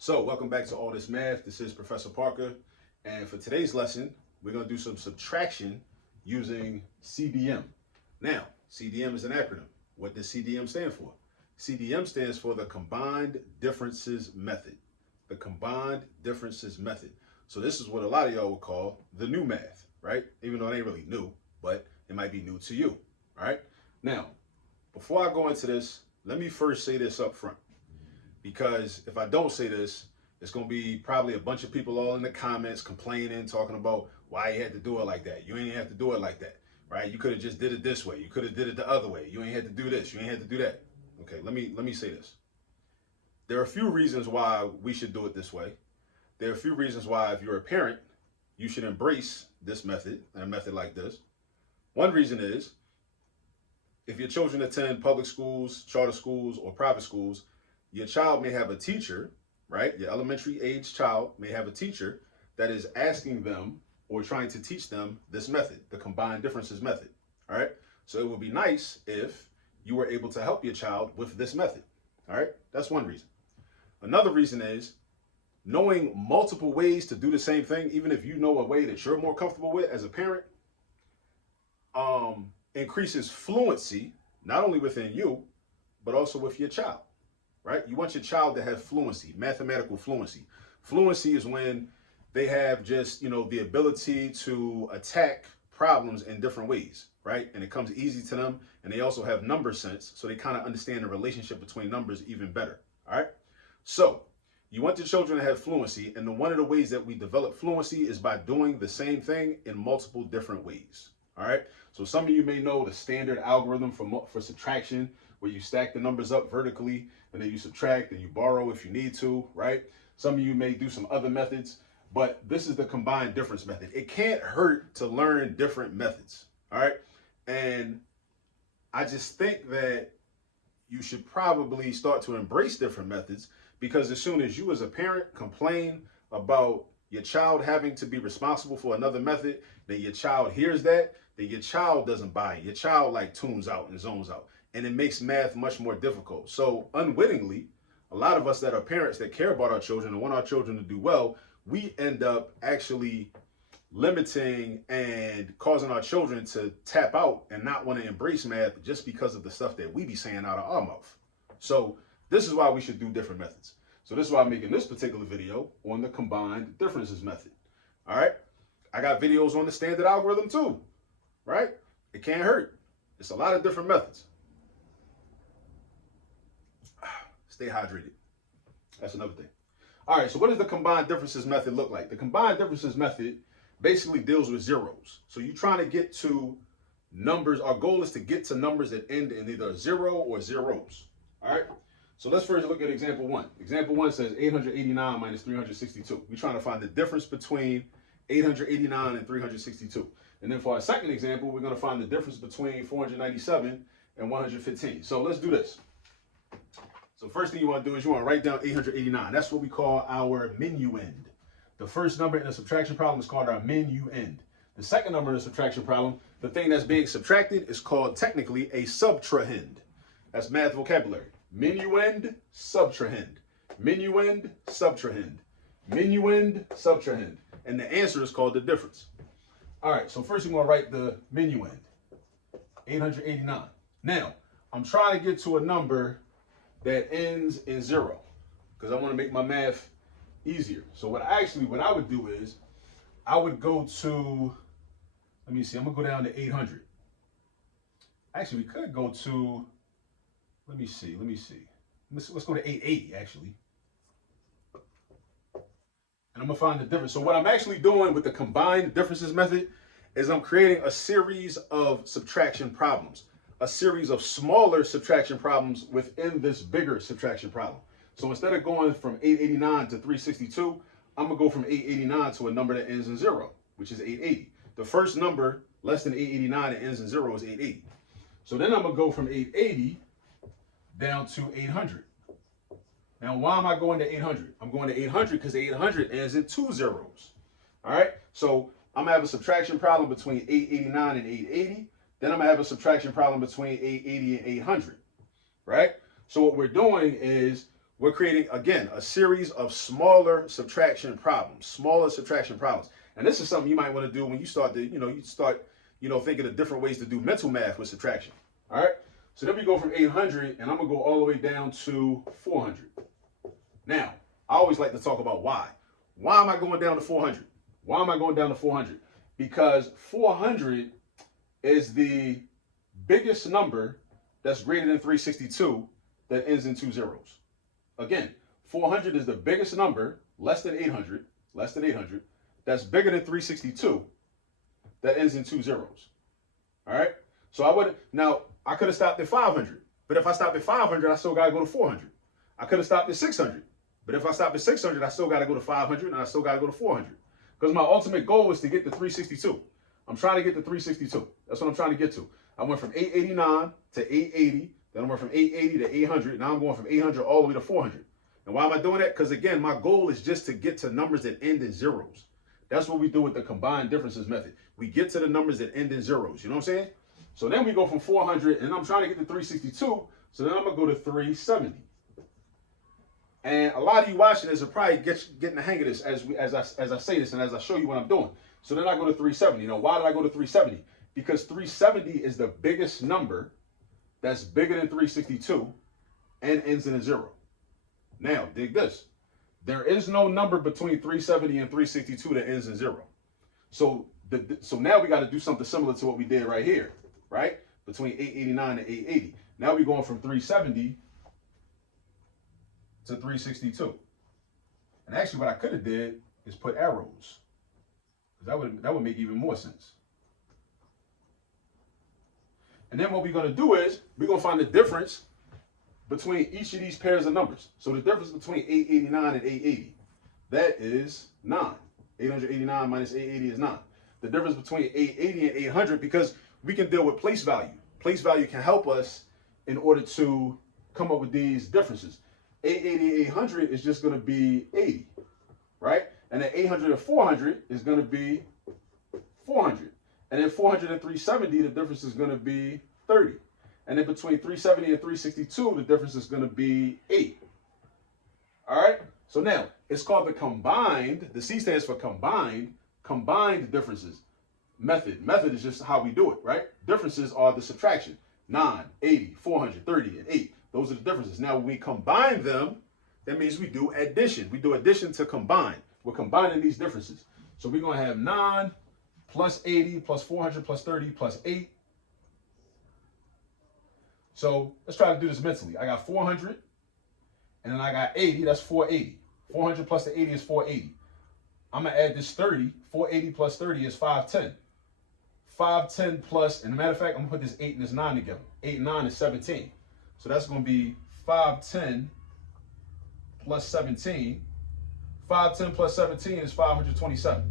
So welcome back to All This Math. This is Professor Parker. And for today's lesson, we're going to do some subtraction using CDM. Now, CDM is an acronym. What does CDM stand for? CDM stands for the Combined Differences Method. The Combined Differences Method. So this is what a lot of y'all would call the new math, right? Even though it ain't really new, but it might be new to you, all right? Now, before I go into this, let me first say this up front. Because if I don't say this, it's going to be probably a bunch of people all in the comments complaining, talking about why you had to do it like that. You ain't have to do it like that, right? You could have just did it this way. You could have did it the other way. You ain't had to do this. You ain't had to do that. Okay, let me say this. There are a few reasons why we should do it this way. There are a few reasons why, if you're a parent, you should embrace this method and a method like this. One reason is if your children attend public schools, charter schools, or private schools, your child may have a teacher, right? Your elementary age child may have a teacher that is asking them or trying to teach them this method, the combined differences method, all right? So it would be nice if you were able to help your child with this method, all right? That's one reason. Another reason is knowing multiple ways to do the same thing, even if you know a way that you're more comfortable with as a parent, increases fluency, not only within you, but also with your child. Right? You want your child to have fluency, mathematical fluency. Fluency is when they have just, the ability to attack problems in different ways, right? And it comes easy to them. And they also have number sense, so they kind of understand the relationship between numbers even better, all right? So you want your children to have fluency, and one of the ways that we develop fluency is by doing the same thing in multiple different ways, all right? So some of you may know the standard algorithm for subtraction, where you stack the numbers up vertically and then you subtract and you borrow if you need to, right? Some of you may do some other methods, but this is the combined difference method. It can't hurt to learn different methods, all right? And I just think that you should probably start to embrace different methods, because as soon as you as a parent complain about your child having to be responsible for another method, then your child hears that, then your child doesn't buy it. Your child tunes out and zones out. And it makes math much more difficult. So unwittingly, a lot of us that are parents that care about our children and want our children to do well, we end up actually limiting and causing our children to tap out and not want to embrace math just because of the stuff that we be saying out of our mouth. So this is why we should do different methods. So this is why I'm making this particular video on the combined differences method. All right. I got videos on the standard algorithm too, right? It can't hurt. It's a lot of different methods. Stay hydrated. That's another thing. All right, so what does the combined differences method look like? The combined differences method basically deals with zeros. So you're trying to get to numbers. Our goal is to get to numbers that end in either zero or zeros. All right, so let's first look at example one. Example one says 889 minus 362. We're trying to find the difference between 889 and 362. And then for our second example, we're going to find the difference between 497 and 115. So let's do this. So first thing you want to do is you want to write down 889. That's what we call our minuend. The first number in a subtraction problem is called our minuend. The second number in a subtraction problem, the thing that's being subtracted, is called technically a subtrahend. That's math vocabulary. Minuend, subtrahend. Minuend, subtrahend. Minuend, subtrahend. And the answer is called the difference. All right, so first you want to write the minuend. 889. Now, I'm trying to get to a number that ends in zero, because I want to make my math easier. So what I would do is I would go to, let me see, I'm gonna go down to 800. Actually, we could go to, let me see. Let's go to 880 actually. And I'm gonna find the difference. So what I'm actually doing with the combined differences method is I'm creating a series of subtraction problems. A series of smaller subtraction problems within this bigger subtraction problem. So instead of going from 889 to 362, I'm gonna go from 889 to a number that ends in zero, which is 880. The first number less than 889 that ends in zero is 880. So then I'm gonna go from 880 down to 800. Now, why am I going to 800? I'm going to 800 because 800 ends in two zeros. All right, so I'm gonna have a subtraction problem between 889 and 880. Then I'm gonna have a subtraction problem between 880 and 800, right? So what we're doing is We're creating, again, a series of smaller subtraction problems, And this is something you might want to do when you start to, thinking of different ways to do mental math with subtraction. All right. So then we go from 800, and I'm going to go all the way down to 400. Now, I always like to talk about why. Why am I going down to 400? Why am I going down to 400? Because 400 is the biggest number that's greater than 362 that ends in two zeros. Again, 400 is the biggest number, less than 800, that's bigger than 362 that ends in two zeros. All right? So I could have stopped at 500, but if I stopped at 500, I still got to go to 400. I could have stopped at 600, but if I stopped at 600, I still got to go to 500, and I still got to go to 400. Because my ultimate goal is to get to 362. I'm trying to get to 362. That's what I'm trying to get to. I went from 889 to 880, then I went from 880 to 800, now I'm going from 800 all the way to 400. And why am I doing that? Because again, my goal is just to get to numbers that end in zeros. That's what we do with the combined differences method. We get to the numbers that end in zeros. You know what I'm saying? So then we go from 400, and I'm trying to get to 362, so then I'm going to go to 370. And a lot of you watching this are probably getting the hang of this as I say this and as I show you what I'm doing. So then I go to 370. Now, why did I go to 370? Because 370 is the biggest number that's bigger than 362 and ends in a zero. Now, dig this. There is no number between 370 and 362 that ends in zero. So now we got to do something similar to what we did right here, right? Between 889 and 880. Now we're going from 370 to 362. And actually what I could have did is put arrows. That would make even more sense. And then what we're going to do is we're going to find the difference between each of these pairs of numbers. So the difference between 889 and 880, that is 9. 889 minus 880 is 9. The difference between 880 and 800, because we can deal with place value. Place value can help us in order to come up with these differences. 880 and 800 is just going to be 80, right? And then 800 and 400 is going to be 400. And then 400 and 370, the difference is going to be 30. And then between 370 and 362, the difference is going to be 8. All right? So now, it's called the combined, the C stands for combined differences method. Method is just how we do it, right? Differences are the subtraction. 9, 80, 400, 30, and 8. Those are the differences. Now, when we combine them, that means we do addition. We do addition to combine. We're combining these differences. So we're going to have 9 plus 80 plus 400 plus 30 plus 8. So let's try to do this mentally. I got 400, and then I got 80. That's 480. 400 plus the 80 is 480. I'm going to add this 30. 480 plus 30 is 510. 510 plus, and as a matter of fact, I'm going to put this 8 and this 9 together. 8 and 9 is 17. So that's going to be 510 plus 17. 510 plus 17 is 527.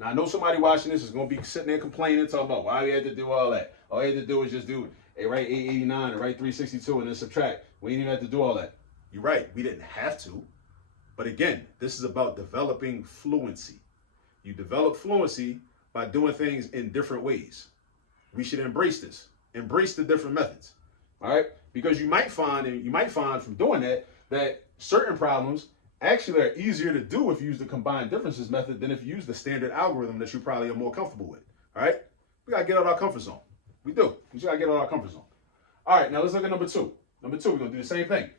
Now, I know somebody watching this is going to be sitting there complaining, talking about why we had to do all that. All you had to do is just do, hey, write 889 and write 362 and then subtract. We didn't even have to do all that. You're right. We didn't have to. But again, this is about developing fluency. You develop fluency by doing things in different ways. We should embrace this. Embrace the different methods. All right? Because you might find from doing that certain problems actually are easier to do if you use the combined differences method than if you use the standard algorithm that you probably are more comfortable with. All right? We got to get out of our comfort zone. We do. We just got to get out of our comfort zone. All right, now let's look at number 2. Number 2, we're going to do the same thing.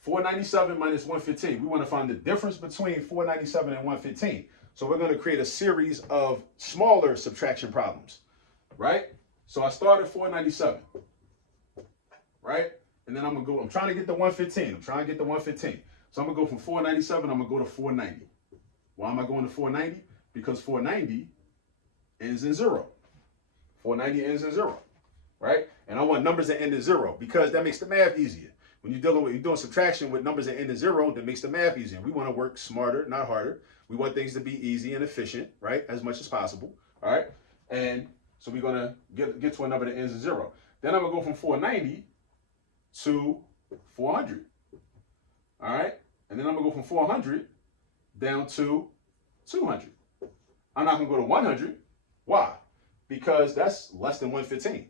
497 minus 115. We want to find the difference between 497 and 115. So we're going to create a series of smaller subtraction problems, right? So I start at 497, right? And then I'm trying to get the 115. So I'm going to go from 497, I'm going to go to 490. Why am I going to 490? Because 490 ends in 0. 490 ends in 0, right? And I want numbers that end in 0 because that makes the math easier. When you're doing subtraction with numbers that end in 0, that makes the math easier. We want to work smarter, not harder. We want things to be easy and efficient, right? As much as possible, all right? And so we're going to get to a number that ends in 0. Then I'm going to go from 490 to 400, all right? And then I'm going to go from 400 down to 200. I'm not going to go to 100. Why? Because that's less than 115.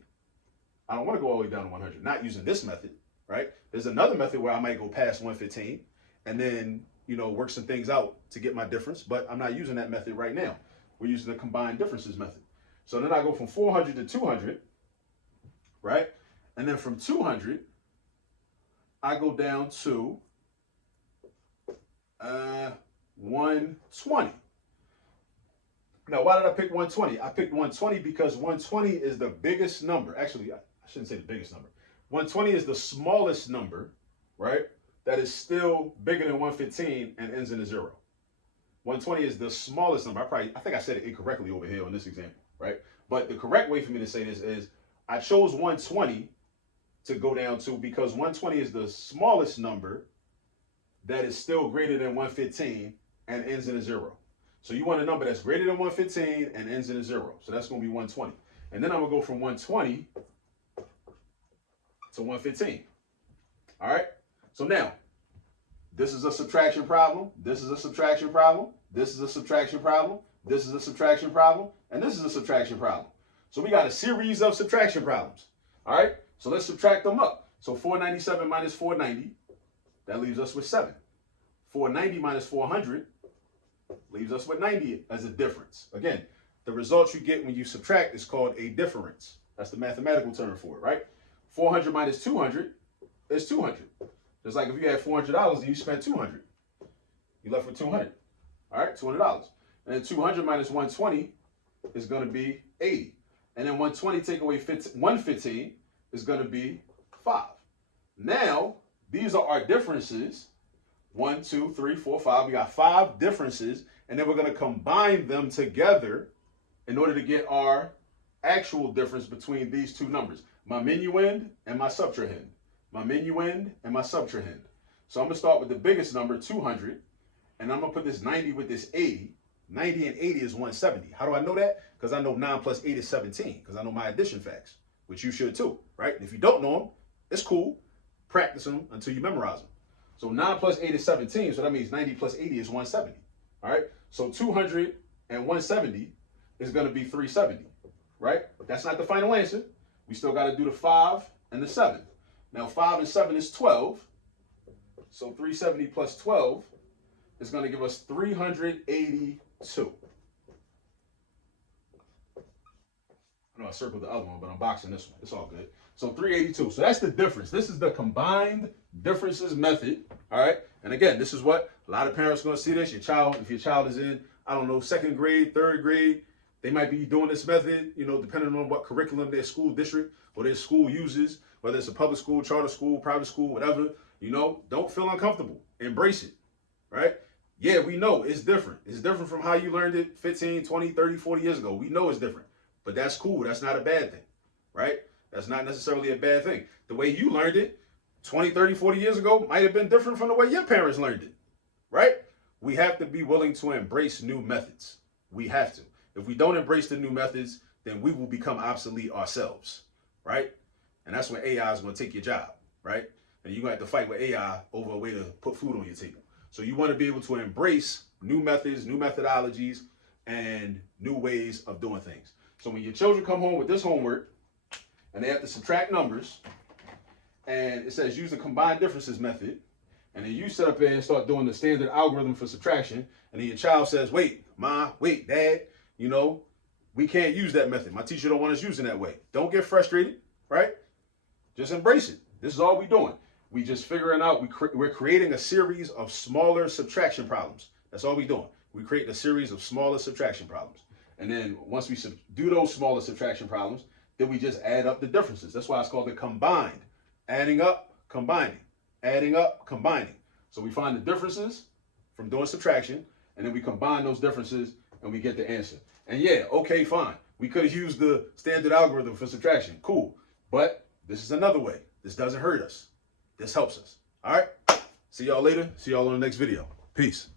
I don't want to go all the way down to 100, not using this method, right? There's another method where I might go past 115 and then, you know, work some things out to get my difference, but I'm not using that method right now. We're using the combined differences method. So then I go from 400 to 200, right? And then from 200, I go down to 120. Now, why did I pick 120? I picked 120 because 120 is the biggest number. Actually, I shouldn't say the biggest number. 120 is the smallest number, right? That is still bigger than 115 and ends in a 0. 120 is the smallest number. I think I said it incorrectly over here on this example, right? But the correct way for me to say this is I chose 120 to go down to because 120 is the smallest number that is still greater than 115 and ends in a 0. So you want a number that's greater than 115 and ends in a 0. So that's going to be 120. And then I'm going to go from 120 to 115. All right? So now, this is a subtraction problem. This is a subtraction problem. This is a subtraction problem. This is a subtraction problem. And this is a subtraction problem. So we got a series of subtraction problems. All right? So let's subtract them up. So 497 minus 490, that leaves us with 7. 490 minus 400 leaves us with 90 as a difference. Again, the result you get when you subtract is called a difference. That's the mathematical term for it, right? 400 minus 200 is 200. Just like if you had $400 and you spent 200, you left with 200. All right, $200. And then 200 minus 120 is going to be 80. And then 120 take away 115 is going to be 5. Now, these are our differences. 1, 2, 3, 4, 5. We got 5 differences, and then we're going to combine them together in order to get our actual difference between these two numbers, my minuend and my subtrahend. My minuend and my subtrahend. So I'm going to start with the biggest number, 200, and I'm going to put this 90 with this 80. 90 and 80 is 170. How do I know that? Because I know 9 plus 8 is 17, because I know my addition facts, which you should too, right? And if you don't know them, it's cool. Practice them until you memorize them. So 9 plus 8 is 17, so that means 90 plus 80 is 170. All right? So 200 and 170 is going to be 370, right? But that's not the final answer. We still got to do the 5 and the 7. Now 5 and 7 is 12. So 370 plus 12 is going to give us 382. I know I circled the other one, but I'm boxing this one. It's all good. So 382. So that's the difference. This is the combined differences method. All right. And again, this is what a lot of parents are going to see this. Your child, if your child is in, I don't know, 2nd grade, 3rd grade, they might be doing this method, you know, depending on what curriculum their school district or their school uses, whether it's a public school, charter school, private school, whatever, you know, don't feel uncomfortable. Embrace it. Right. Yeah, we know it's different. It's different from how you learned it 15, 20, 30, 40 years ago. We know it's different, but that's cool. That's not a bad thing. Right. That's not necessarily a bad thing. The way you learned it 20, 30, 40 years ago might have been different from the way your parents learned it, right? We have to be willing to embrace new methods. We have to. If we don't embrace the new methods, then we will become obsolete ourselves, right? And that's when AI is going to take your job, right? And you're going to have to fight with AI over a way to put food on your table. So you want to be able to embrace new methods, new methodologies, and new ways of doing things. So when your children come home with this homework, and they have to subtract numbers, and it says use the combined differences method, and then you sit up there and start doing the standard algorithm for subtraction, and then your child says, wait, Ma, wait, Dad, you know, we can't use that method. My teacher don't want us using that way. Don't get frustrated, right? Just embrace it. This is all we're doing. We just figuring out, we're creating a series of smaller subtraction problems. That's all we're doing. We create a series of smaller subtraction problems. And then once we do those smaller subtraction problems, then we just add up the differences. That's why it's called the combined. Adding up, combining. Adding up, combining. So we find the differences from doing subtraction, and then we combine those differences, and we get the answer. And yeah, okay, fine. We could have used the standard algorithm for subtraction. Cool. But this is another way. This doesn't hurt us. This helps us. All right? See y'all later. See y'all on the next video. Peace.